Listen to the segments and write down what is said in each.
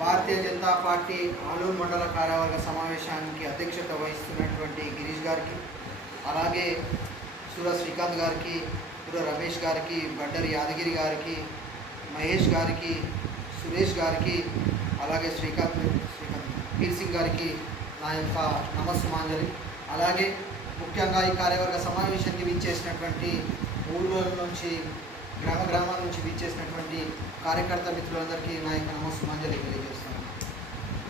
భారతీయ Janata party Aluru మండల కార్యవర్గ సమావేశానికి అధ్యక్షత వహిస్తున్నటువంటి గిరీష్ గారికి అలాగే సూర శ్రీకాంత్ గారికి సూర రమేష్ గారికి బండరి యాదగిరి గారికి మహేష్ గారికి సురేష్ గారికి అలాగే శ్రీకాంత్ శ్రీకాంత్ వీర్ సింగ్ గారికి నా యొక్క నమస్సుమాంజలి. అలాగే ముఖ్యంగా ఈ కార్యవర్గ సమావేశానికి విచ్చేసినటువంటి ఊళ్ళ నుంచి గ్రామ గ్రామాల నుంచి విచ్చేసినటువంటి కార్యకర్త మిత్రులందరికీ నా యొక్క నమస్సుమాంజలి తెలియజేస్తున్నాను.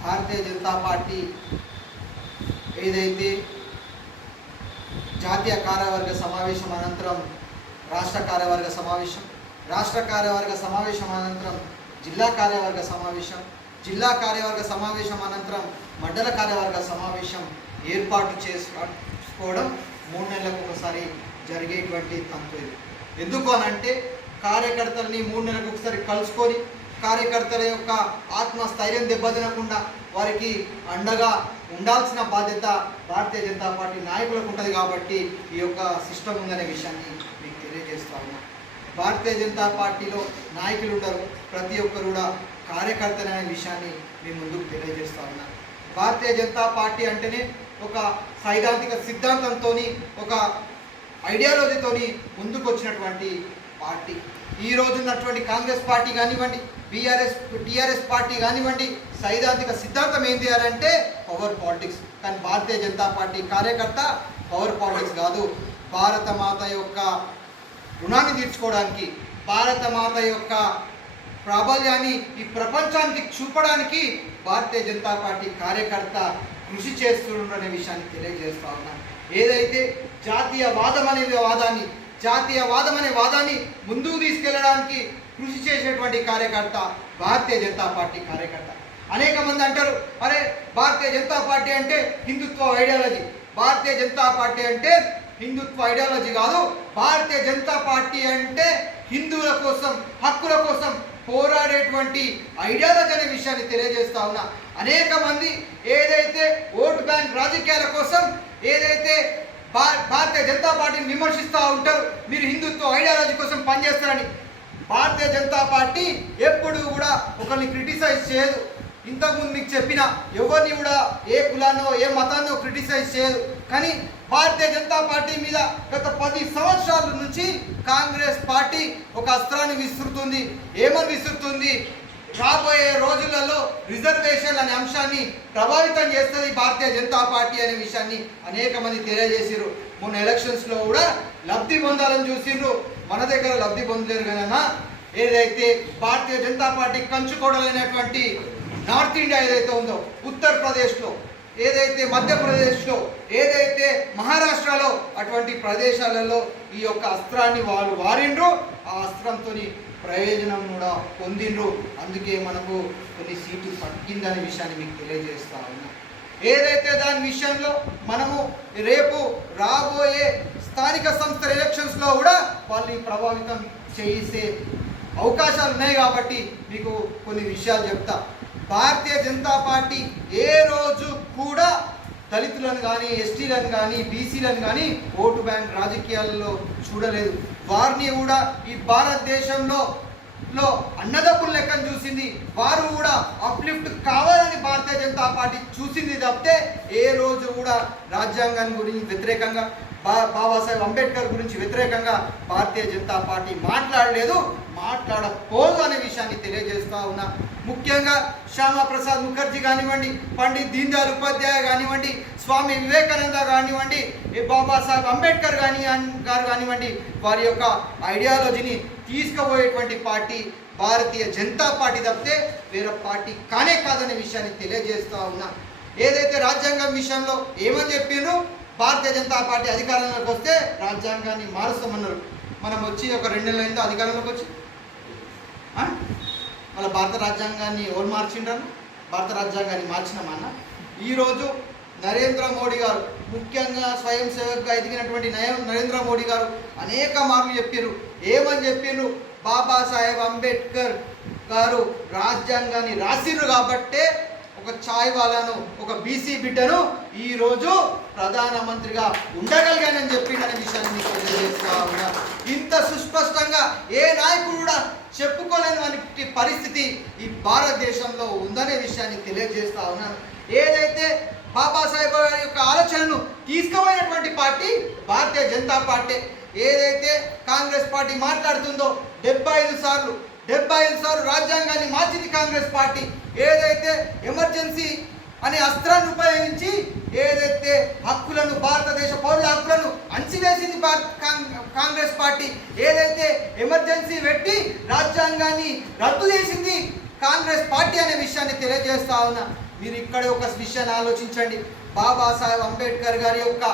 భారతీయ జనతా పార్టీ ఏదైతే జాతీయ కార్యవర్గ సమావేశం అనంతరం రాష్ట్ర కార్యవర్గ సమావేశం రాష్ట్ర కార్యవర్గ సమావేశం అనంతరం జిల్లా కార్యవర్గ సమావేశం జిల్లా కార్యవర్గ సమావేశం అనంతరం మండల కార్యవర్గ సమావేశం ఏర్పాటు చేసుకోవడం మూడు నెలలకు ఒకసారి జరిగేటువంటి తంతు ఇది. ఎందుకు అని అంటే కార్యకర్తలని మూడు నెలలకు ఒకసారి కలుసుకొని కార్యకర్తల యొక్క ఆత్మస్థైర్యం దెబ్బతినకుండా వారికి అండగా ఉండాల్సిన బాధ్యత భారతీయ జనతా పార్టీ నాయకులకు ఉంటుంది కాబట్టి ఈ యొక్క సిస్టమ్ ఉందనే విషయాన్ని మీకు తెలియజేస్తా ఉన్నా. భారతీయ జనతా పార్టీలో నాయకులు ఉండరు ప్రతి ఒక్కరు కూడా కార్యకర్తలు అనే విషయాన్ని మీ ముందుకు తెలియజేస్తా ఉన్నా. భారతీయ జనతా పార్టీ అంటేనే ఒక సైద్ధాంతిక సిద్ధాంతంతో ఒక ఐడియాలజీతోని ముందుకు వచ్చినటువంటి పార్టీ. ఈ రోజు ఉన్నటువంటి కాంగ్రెస్ పార్టీ కానివ్వండి బీఆర్ఎస్ టీఆర్ఎస్ పార్టీ కానివ్వండి సైద్ధాంతిక సిద్ధాంతం ఏం చేయాలంటే పవర్ పాలిటిక్స్ కానీ భారతీయ జనతా పార్టీ కార్యకర్త పవర్ పాలిటిక్స్ కాదు. భారత మాత యొక్క రుణాన్ని తీర్చుకోవడానికి భారత మాత యొక్క ప్రాబల్యాన్ని ఈ ప్రపంచానికి చూపడానికి భారతీయ జనతా పార్టీ కార్యకర్త కృషి చేస్తుండనే విషయాన్ని తెలియజేస్తా ఉన్నాను ఏదైతే జాతీయవాదం అనే వాదాన్ని జాతీయవాదం అనే వాదాన్ని ముందుకు తీసుకెళ్ళడానికి కృషి చేసేటువంటి కార్యకర్త భారతీయ జనతా పార్టీ కార్యకర్త. అనేక మంది అంటారు అరే భారతీయ జనతా పార్టీ అంటే హిందుత్వ ఐడియాలజీ. భారతీయ జనతా పార్టీ అంటే హిందుత్వ ఐడియాలజీ కాదు భారతీయ జనతా పార్టీ అంటే హిందువుల కోసం హక్కుల కోసం పోరాడేటువంటి ఐడియాలజీ అనే విషయాన్ని తెలియజేస్తా ఉన్నా. అనేక మంది ఏదైతే ఓటు బ్యాంక్ రాజకీయాల కోసం ఏదైతే భారతీయ జనతా పార్టీని విమర్శిస్తూ ఉంటారు. మీరు హిందుత్వ ఐడియాలజీ కోసం పనిచేస్తారని. భారతీయ జనతా పార్టీ ఎప్పుడు కూడా ఒకరిని క్రిటిసైజ్ చేయదు. ఇంతకుముందు మీకు చెప్పిన ఎవరిని కూడా ఏ కులాన్నో ఏ మతాన్నో క్రిటిసైజ్ చేయదు. కానీ భారతీయ జనతా పార్టీ మీద గత పది సంవత్సరాల నుంచి కాంగ్రెస్ పార్టీ ఒక అస్త్రాన్ని విసురుతుంది ఏమని విసురుతుంది? రాబోయే రోజులలో రిజర్వేషన్ అనే అంశాన్ని ప్రభావితం చేస్తుంది భారతీయ జనతా పార్టీ అనే విషయాన్ని అనేక మంది తెలియజేసారు మొన్న ఎలక్షన్స్లో కూడా లబ్ధి పొందాలని చూసిండ్రు మన దగ్గర లబ్ధి పొందలేరు కన్నా ఏదైతే భారతీయ జనతా పార్టీ కంచుకోవడమైనటువంటి నార్త్ ఇండియా ఏదైతే ఉందో ఉత్తరప్రదేశ్లో ఏదైతే మధ్యప్రదేశ్లో ఏదైతే మహారాష్ట్రలో అటువంటి ప్రదేశాలలో ఈ యొక్క అస్త్రాన్ని వారు వారిండ్రో. ఆ అస్త్రంతో ప్రయోజనం కూడా పొందిండ్రు. అందుకే మనకు కొన్ని సీట్లు పట్టిందనే విషయాన్ని మీకు తెలియజేస్తా ఉన్నా. ఏదైతే దాని విషయంలో మనము రేపు రాబోయే స్థానిక సంస్థల ఎలక్షన్స్లో కూడా వాళ్ళని ప్రభావితం చేసే అవకాశాలు ఉన్నాయి కాబట్టి మీకు కొన్ని విషయాలు చెప్తా. భారతీయ జనతా పార్టీ ఏ రోజు కూడా దళితులను కానీ ఎస్టీలను కానీ బీసీలను కానీ ఓటు బ్యాంక్ రాజకీయాల్లో చూడలేదు. వారిని కూడా ఈ భారతదేశంలో లో అన్నదప్పుల లెక్కను చూసింది. వారు కూడా అప్లిఫ్ట్ కావాలని భారతీయ జనతా పార్టీ చూసింది తప్పితే ఏ రోజు కూడా రాజ్యాంగాన్ని గురించి వ్యతిరేకంగా బా బాబాసాహెబ్ అంబేద్కర్ గురించి వ్యతిరేకంగా భారతీయ జనతా పార్టీ మాట్లాడలేదు. మాట్లాడకపోదు అనే విషయాన్ని తెలియజేస్తూ ఉన్నా. ముఖ్యంగా శ్యామాప్రసాద్ ముఖర్జీ కానివ్వండి పండిత్ దీన్దయాళ్ ఉపాధ్యాయ కానివ్వండి స్వామి వివేకానంద కానివ్వండి బాబా బాబాసాహెబ్ అంబేద్కర్ కాని గారు కానివ్వండి వారి యొక్క ఐడియాలజీని తీసుకుపోయేటువంటి పార్టీ భారతీయ జనతా పార్టీ తప్పితే వేరే పార్టీ కానే కాదనే విషయాన్ని తెలియజేస్తూ ఉన్నా. ఏదైతే రాజ్యాంగం విషయంలో ఏమని చెప్పినో భారతీయ జనతా పార్టీ అధికారంలోకి వస్తే రాజ్యాంగాన్ని మారుస్తామన్నారు. మనం వచ్చి ఒక రెండు నెలలు అధికారంలోకి వచ్చి? మళ్ళీ భారత రాజ్యాంగాన్ని ఎవరు మార్చిండ్రను? భారత రాజ్యాంగాన్ని మార్చినామా అన్న. ఈరోజు నరేంద్ర మోడీ గారు ముఖ్యంగా స్వయం సేవకుగా ఎదిగినటువంటి నరేంద్ర మోడీ గారు అనేక మార్లు చెప్పారు ఏమని చెప్పారు బాబాసాహెబ్ అంబేద్కర్ గారు రాజ్యాంగాన్ని రాసిర్రు కాబట్టే ఒక ఛాయ్ వాలాను ఒక బీసీ బిడ్డను ఈరోజు ప్రధానమంత్రిగా ఉండగలిగానని చెప్పిండనే విషయాన్ని మీకు తెలియజేస్తా ఉన్నా. ఇంత సుస్పష్టంగా ఏ నాయకుడు కూడా చెప్పుకోలేని పరిస్థితి ఈ భారతదేశంలో ఉందనే విషయాన్ని తెలియజేస్తా ఉన్నాను. ఏదైతే బాబాసాహెబ్ గారి యొక్క ఆలోచనను తీసుకుపోయినటువంటి పార్టీ భారతీయ జనతా పార్టీ. ఏదైతే కాంగ్రెస్ పార్టీ మాట్లాడుతుందో డెబ్బై ఐదు సార్లు డెబ్బై ఐదు సార్లు రాజ్యాంగాన్ని మార్చింది కాంగ్రెస్ పార్టీ. ఏదైతే ఎమర్జెన్సీ అనే అస్త్రాన్ని ఉపయోగించి ఏదైతే హక్కులను భారతదేశ పౌరుల చేసింది కాంగ్రెస్ పార్టీ ఏదైతే ఎమర్జెన్సీ పెట్టి రాజ్యాంగాన్ని రద్దు చేసింది కాంగ్రెస్ పార్టీ అనే విషయాన్ని తెలియజేస్తా ఉన్నా. మీరు ఇక్కడ ఒక విషయాన్ని ఆలోచించండి. బాబాసాహెబ్ అంబేద్కర్ గారి యొక్క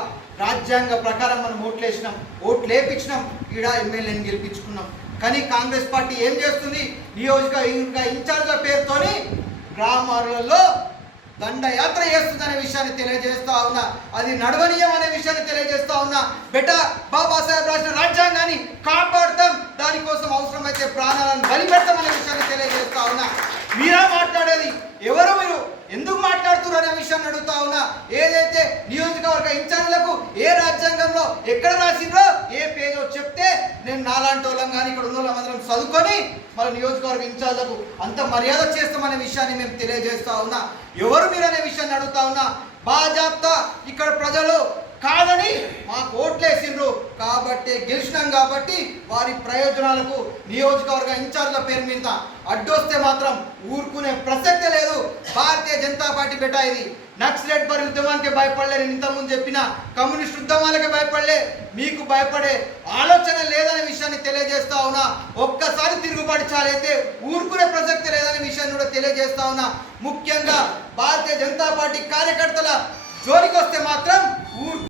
రాజ్యాంగ ప్రకారం మనం ఓట్లేసినాం ఓట్లు వేపించినాం ఈడ ఎమ్మెల్యేని గెలిపించుకున్నాం. కానీ కాంగ్రెస్ పార్టీ ఏం చేస్తుంది? నియోజకవర్గ ఇన్ఛార్జ్ల పేరుతోని గ్రామాలలో దండయాత్ర చేస్తుందనే విషయాన్ని తెలియజేస్తా ఉన్నా. అది నడవనీయం అనే విషయాన్ని తెలియజేస్తా ఉన్నా. బాబా బాబాసాహెబ్ రాసిన రాజ్యాంగాన్ని కాపాడతాం. దానికోసం అవసరమైతే ప్రాణాలను బలి అనే విషయాన్ని తెలియజేస్తా ఉన్నా. మీరా మాట్లాడేది ఎవరు మాట్లాడుతున్నారు అనే విషయాన్ని అడుగుతా ఉన్నా. ఏదైతే నియోజకవర్గ ఇన్ఛార్జ్లకు ఏ రాజ్యాంగంలో ఎక్కడ రాసిందో ఏ పేజో చెప్తే నేను నాలాంటి వాళ్ళం కానీ ఇక్కడ ఉన్న వాళ్ళందరం చదువుకొని మన నియోజకవర్గ ఇన్ఛార్జ్లకు అంత మర్యాద చేస్తామనే విషయాన్ని మేము తెలియజేస్తా ఉన్నా. ఎవరు మీరు అనే విషయాన్ని అడుగుతా ఉన్నా బాజాప్తా ఇక్కడ ప్రజలు కాదని మాకు ఓట్లేసిండ్రు కాబట్టి గెలిచినాం కాబట్టి వారి ప్రయోజనాలకు నియోజకవర్గ ఇన్ఛార్జ్ల పేరు మీద అడ్డొస్తే మాత్రం ఊరుకునే ప్రసక్తే లేదు. భారతీయ జనతా పార్టీ బెటా ఇది. నక్సలెట్ వారి ఉద్యమానికి భయపడలే నేను ఇంతకుముందు చెప్పిన. కమ్యూనిస్ట్ ఉద్యమాలకి భయపడలే. మీకు భయపడే ఆలోచన లేదనే విషయాన్ని తెలియజేస్తా ఉన్నా. ఒక్కసారి తిరుగుబాటు చాలైతే ఊరుకునే ప్రసక్తి లేదనే విషయాన్ని కూడా తెలియజేస్తా ఉన్నా. ముఖ్యంగా భారతీయ జనతా పార్టీ కార్యకర్తల జోలికి వస్తే మాత్రం ఊరు